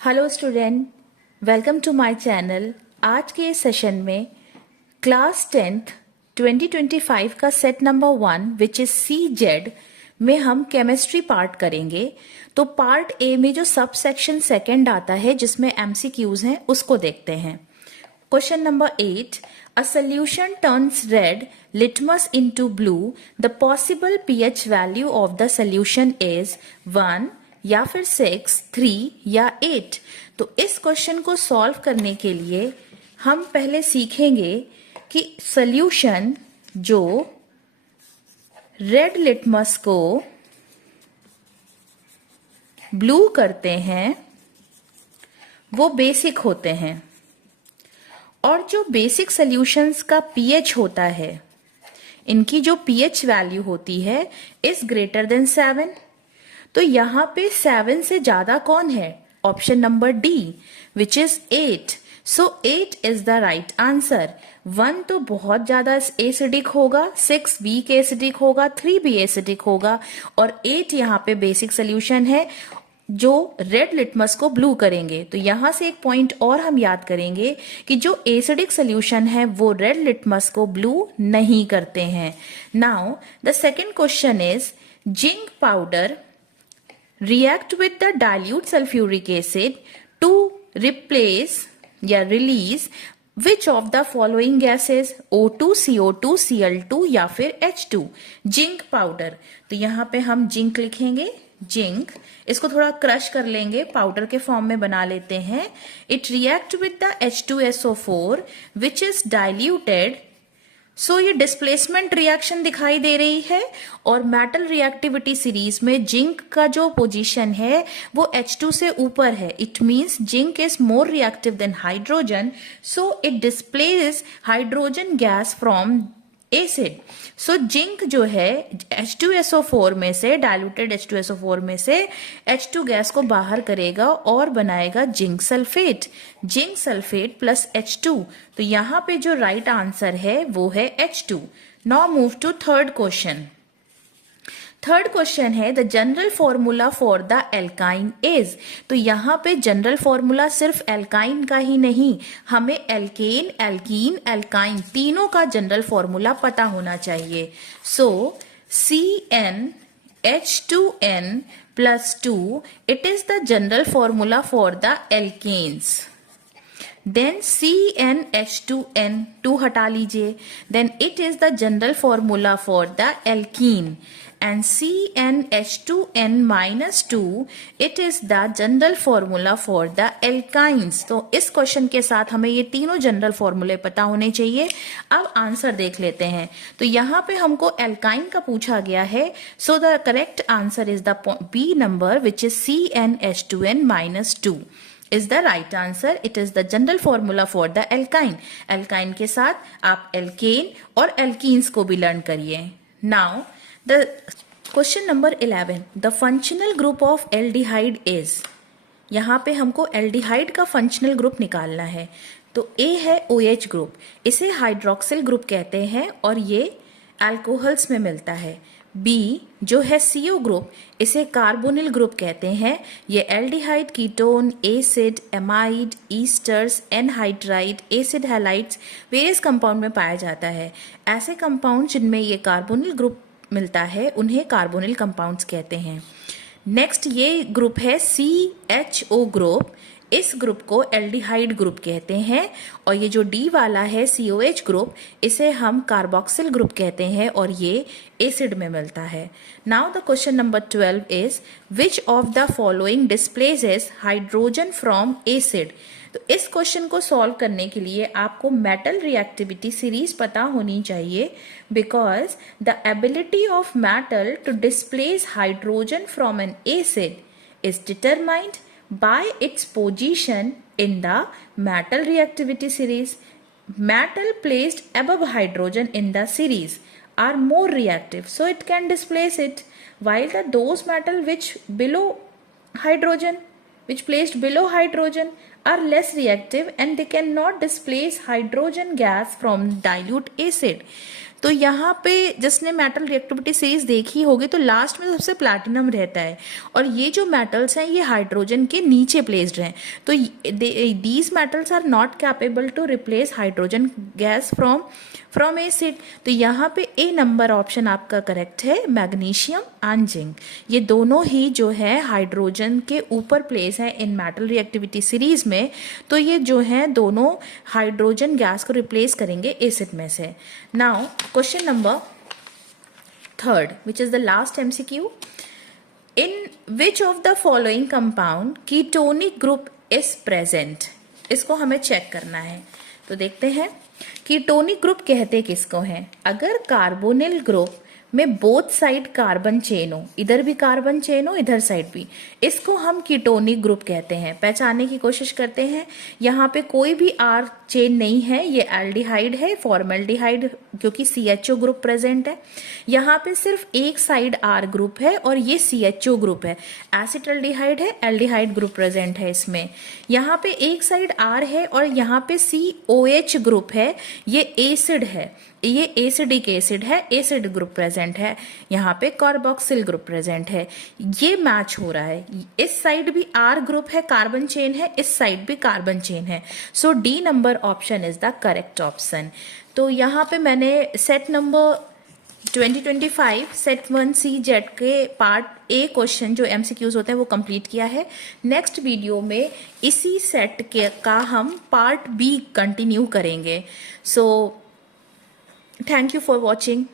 Hello student, welcome to my channel. आज के इस सेशन में क्लास 10th 2025 का set number 1 which is CZ में हम केमिस्ट्री पार्ट करेंगे। तो पार्ट ए में जो सब सेक्शन सेकेंड आता है जिसमें MCQs हैं उसको देखते हैं। Question number 8, a solution turns red litmus into blue. The possible pH value of the solution is 1 या फिर 6, 3 या 8। तो इस क्वेश्चन को सॉल्व करने के लिए हम पहले सीखेंगे कि सॉल्यूशन जो रेड लिटमस को ब्लू करते हैं वो बेसिक होते हैं, और जो बेसिक सॉल्यूशंस का पीएच होता है, इनकी जो पीएच वैल्यू होती है इज ग्रेटर देन 7। तो यहां पे 7 से ज्यादा कौन है? Option number D which is 8। So 8 is the right answer. 1 तो बहुत ज्यादा एसिडिक होगा, 6 वीक एसिडिक होगा, 3 भी एसिडिक होगा, और 8 यहाँ पे बेसिक सोल्यूशन है जो रेड लिटमस को ब्लू करेंगे। तो यहां से एक पॉइंट और हम याद करेंगे कि जो एसिडिक सोल्यूशन है वो रेड लिटमस को ब्लू नहीं करते हैं। Now the second question is zinc powder react with the dilute sulfuric acid to replace या release which of the following gases? O2, CO2, Cl2 या फिर H2। जिंक पाउडर, तो यहाँ पे हम जिंक लिखेंगे। जिंक, इसको थोड़ा क्रश कर लेंगे, पाउडर के फॉर्म में बना लेते हैं। It react with the H2SO4 which is diluted. So ये डिस्प्लेसमेंट रिएक्शन दिखाई दे रही है, और मेटल रिएक्टिविटी सीरीज में जिंक का जो पोजीशन है वो H2 से ऊपर है। It means zinc is more reactive than hydrogen, so it displace hydrogen gas from acid. So zinc जो है H2SO4 में से, डाइल्यूटेड H2SO4 में से H2 गैस को बाहर करेगा और बनाएगा zinc sulphate. Zinc sulphate plus H2, तो यहां पे जो राइट आंसर है वो है H2। Now move to third question. Third question है the general formula for the alkyne is. तो यहां पे जनरल फॉर्मूला सिर्फ एल्काइन का ही नहीं, हमें एल्केन, एल्कीन, एल्काइन तीनों का जनरल फॉर्मूला पता होना चाहिए। सो CnH2n plus 2, it is the general formula for the alkanes। Then CnH2n 2 हटा लीजिए, then it is the general formula for the alkene. And CnH2n minus 2 it is the general formula for the alkynes. तो इस question के साथ हमें ये तीनों general फॉर्मूले पता होने चाहिए। अब आंसर देख लेते हैं। तो यहाँ पे हमको एल्काइन का पूछा गया है, so the correct answer is the B number which is CnH2n minus 2 is the right answer. It is the general formula for the alkyne। alkyne के साथ आप alkane और alkenes को भी लर्न करिए। Now the question number 11, the functional group of aldehyde is। यहाँ पे हमको एल्डिहाइड का फंक्शनल ग्रुप निकालना है। तो A है OH ग्रुप, इसे हाइड्रोक्सिल ग्रुप कहते हैं और ये अल्कोहल्स में मिलता है। B जो है CO ग्रुप, इसे कार्बोनिल ग्रुप कहते हैं। ये aldehyde, ketone, acid, amide, esters, anhydride, acid halides various compound में पाया जाता है। ऐसे कंपाउंड जिनमें ये कार्बोनिल ग्रुप मिलता है उन्हें कार्बोनिल कंपाउंड्स कहते हैं। नेक्स्ट ये ग्रुप है CHO ग्रुप, इस ग्रुप को एल्डिहाइड ग्रुप कहते हैं। और ये जो D वाला है COH ग्रुप, इसे हम कार्बोक्सिल ग्रुप कहते हैं और ये एसिड में मिलता है। Now the question number 12 is which of the following displaces hydrogen from acid. तो इस क्वेश्चन को सॉल्व करने के लिए आपको मेटल रिएक्टिविटी सीरीज पता होनी चाहिए, because the ability of metal to displace hydrogen from an acid is determined by its position in the metal reactivity series। Metal placed above hydrogen in the series are more reactive, so it can displace it, while those metal which placed below hydrogen are less reactive and they cannot displace hydrogen gas from dilute acid। तो यहाँ पे जिसने metal reactivity series देखी होगी तो last में सबसे platinum रहता है, और ये जो मेटल्स हैं ये हाइड्रोजन के नीचे प्लेस्ड हैं। तो these metals are not capable to replace hydrogen gas from acid. तो यहाँ पे ए नंबर ऑप्शन आपका करेक्ट है, मैग्नीशियम एंड जिंक। ये दोनों ही जो है हाइड्रोजन के ऊपर प्लेस है इन मेटल रिएक्टिविटी सीरीज में। तो ये जो है दोनों हाइड्रोजन गैस को रिप्लेस करेंगे एसिड में से। Now question number 3rd, which is the last MCQ. In which of the following compound ketonic group is present. इसको हमें चेक करना है, तो देखते हैं कीटोनिक ग्रुप कहते किसको हैं। अगर कार्बोनिल ग्रुप में बोथ साइड कार्बन चेन हो, इधर भी कार्बन चेन हो इधर साइड भी, इसको हम कीटोनिक ग्रुप कहते हैं। पहचानने की कोशिश करते हैं। यहाँ पे कोई भी आर चेन नहीं है, ये एल्डिहाइड है, फॉर्मल्डिहाइड, क्योंकि CHO ग्रुप प्रेजेंट है। यहाँ पे सिर्फ एक साइड आर ग्रुप है और ये CHO ग्रुप है। एसिटल्डिहाइड है, एल्डिहाइड ग्रुप प्रेजेंट है इसमें। यहाँ पे एक साइड आर है और यहाँ पे COH ग्रुप है, ये एसिड है, ये एसिडिक एसिड है, एसिड ग्रुप प्रेजेंट है। यहाँ पे कार्बोक्सिल ग्रुप प्रेजेंट है। ये मैच हो रहा है, इस साइड भी आर ग्रुप है, कार्बन चेन है, इस साइड भी कार्बन चेन है। So D number option is the correct option. तो यहाँ पे मैंने सेट नंबर 2025 सेट 1C जेट के पार्ट ए क्वेश्चन जो MCQs होते हैं वो कंप्लीट किया है। नेक्स्ट वीडियो में इसी सेट के का हम पार्ट बी कंटिन्यू करेंगे। So thank you for watching.